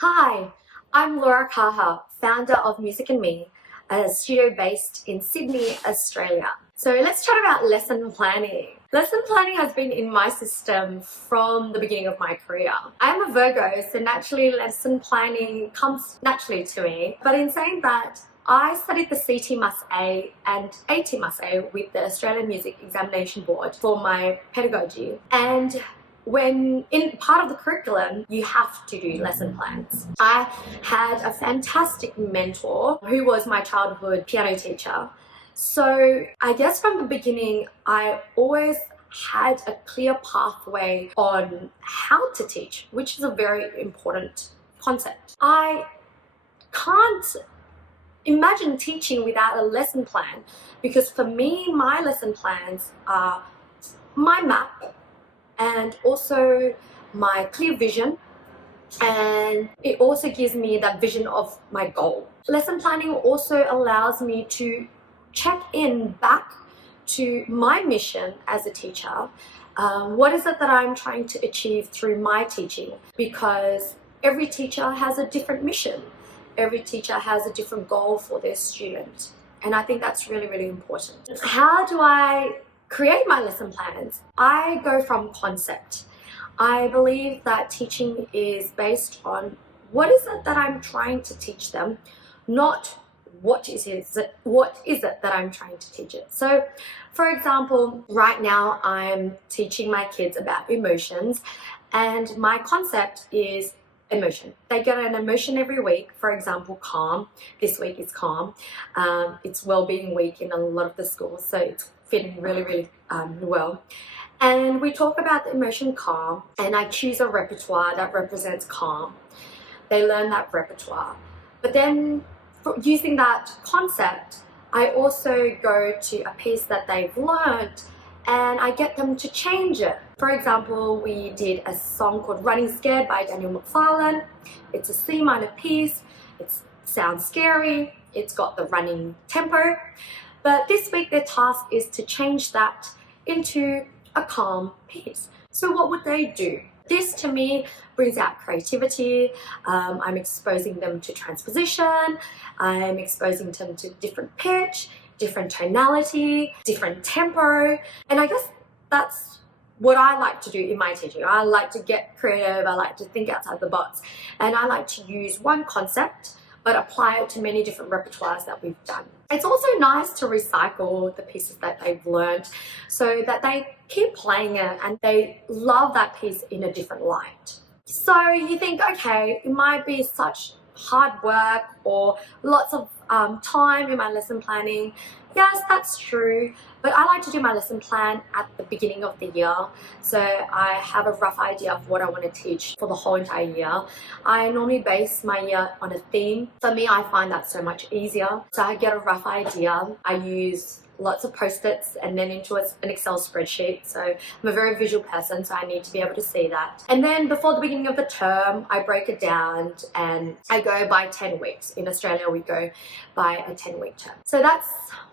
Hi, I'm Laura Kahar, founder of Music and Me, a studio based in Sydney, Australia. So let's chat about lesson planning. Lesson planning has been in my system from the beginning of my career. I'm a Virgo, so naturally lesson planning comes naturally to me. But in saying that, I studied the CT Mus A and AT Mus A with the Australian Music Examination Board for my pedagogy. And when in part of the curriculum, you have to do lesson plans. I had a fantastic mentor who was my childhood piano teacher. So I guess from the beginning, I always had a clear pathway on how to teach, which is a very important concept. I can't imagine teaching without a lesson plan, because for me, my lesson plans are my map and also my clear vision, and it also gives me that vision of my goal. Lesson planning also allows me to check in back to my mission as a teacher. What is it that I'm trying to achieve through my teaching? Because every teacher has a different mission. Every teacher has a different goal for their student. And I think that's really, really important. How do I create my lesson plans? I go from concept. I believe that teaching is based on what is it that I'm trying to teach them, not what is it that I'm trying to teach it. So, for example, right now I'm teaching my kids about emotions, and my concept is emotion. They get an emotion every week. For example, calm. This week is calm. It's well-being week in a lot of the schools, so it's fitting really, really well. And we talk about the emotion calm, and I choose a repertoire that represents calm. They learn that repertoire. But then using that concept, I also go to a piece that they've learned and I get them to change it. For example, we did a song called Running Scared by Daniel McFarlane. It's a C minor piece. It sounds scary. It's got the running tempo. But this week their task is to change that into a calm piece. So what would they do? This to me brings out creativity. I'm exposing them to transposition. I'm exposing them to different pitch, different tonality, different tempo. And I guess that's what I like to do in my teaching. I like to get creative. I like to think outside the box. And I like to use one concept but apply it to many different repertoires that we've done. It's also nice to recycle the pieces that they've learned so that they keep playing it and they love that piece in a different light. So you think, okay, it might be such hard work or lots of time in my lesson planning. Yes, that's true, but I like to do my lesson plan at the beginning of the year, so I have a rough idea of what I want to teach for the whole entire year. I normally base my year on a theme. For me, I find that so much easier. So I get a rough idea. I use lots of post-its and then into an Excel spreadsheet. So I'm a very visual person, so I need to be able to see that. And then before the beginning of the term, I break it down and I go by 10 weeks. In Australia, we go by a 10-week term. So that's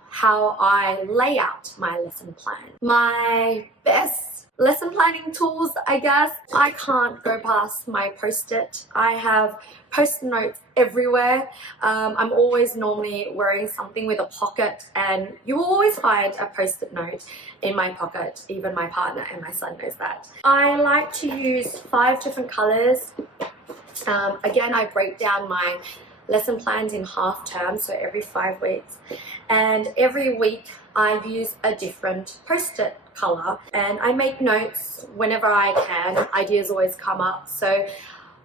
how I lay out my lesson plan. My best lesson planning tools, I guess, I can't go past my post-it. I have post-it notes everywhere. I'm always normally wearing something with a pocket, and you will always find a post-it note in my pocket. Even my partner and my son knows that. I like to use 5 different colors. Again, I break down my lesson plans in half term, so every 5 weeks, and every week I use a different post-it color and I make notes whenever I can. Ideas always come up, so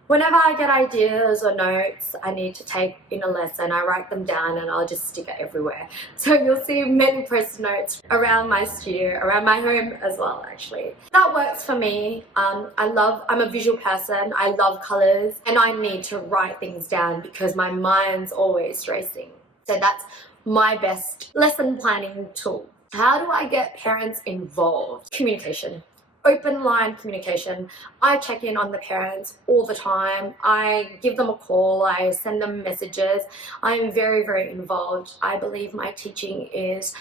whenever I get ideas or notes I need to take in a lesson, I write them down and I'll just stick it everywhere. So you'll see many post-it notes around my studio, around my home as well, actually. That works for me. I'm a visual person. I love colors and I need to write things down because my mind's always racing. So that's my best lesson planning tool. How do I get parents involved? Communication. Open line communication. I check in on the parents all the time. I give them a call. I send them messages. I'm very, very involved. I believe my teaching is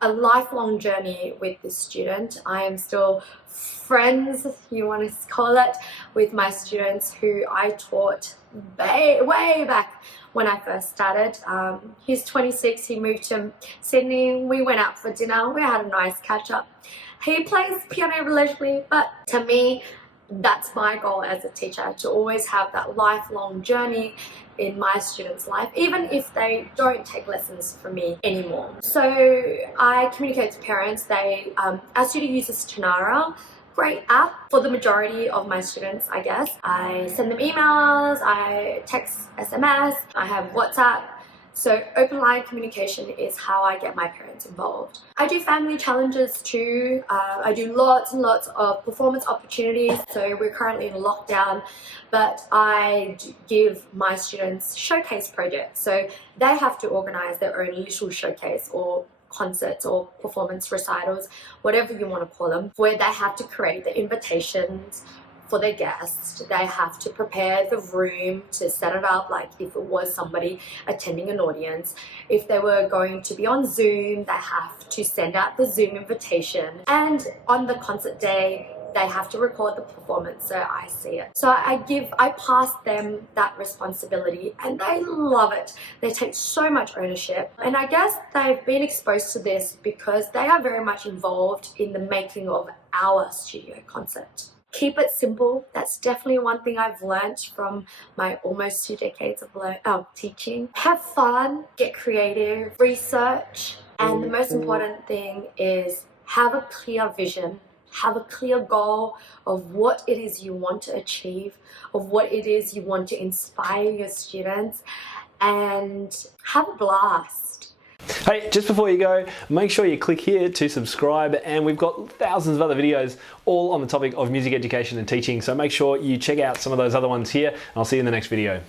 a lifelong journey with this student. I am still friends, if you want to call it, with my students who I taught way back when I first started. He's 26, he moved to Sydney, we went out for dinner, we had a nice catch up. He plays piano religiously, but to me, that's my goal as a teacher, to always have that lifelong journey in my students' life, even if they don't take lessons from me anymore. So I communicate to parents. Our student uses Tanara, great app for the majority of my students, I guess. I send them emails, I text, SMS, I have WhatsApp. So open line communication is how I get my parents involved. I do family challenges too. I do lots and lots of performance opportunities. So we're currently in lockdown, but I give my students showcase projects. So they have to organize their own little showcase or concerts or performance recitals, whatever you want to call them, where they have to create the invitations for their guests. They have to prepare the room to set it up, like if it was somebody attending an audience. If they were going to be on Zoom, they have to send out the Zoom invitation. And on the concert day, they have to record the performance so I see it. So I pass them that responsibility and they love it. They take so much ownership. And I guess they've been exposed to this because they are very much involved in the making of our studio concert. Keep it simple. That's definitely one thing I've learned from my almost 2 decades of teaching. Have fun, get creative, research, and the most important thing is have a clear vision, have a clear goal of what it is you want to achieve, of what it is you want to inspire your students, and have a blast. Hey, just before you go, make sure you click here to subscribe, and we've got thousands of other videos all on the topic of music education and teaching, so make sure you check out some of those other ones here, and I'll see you in the next video.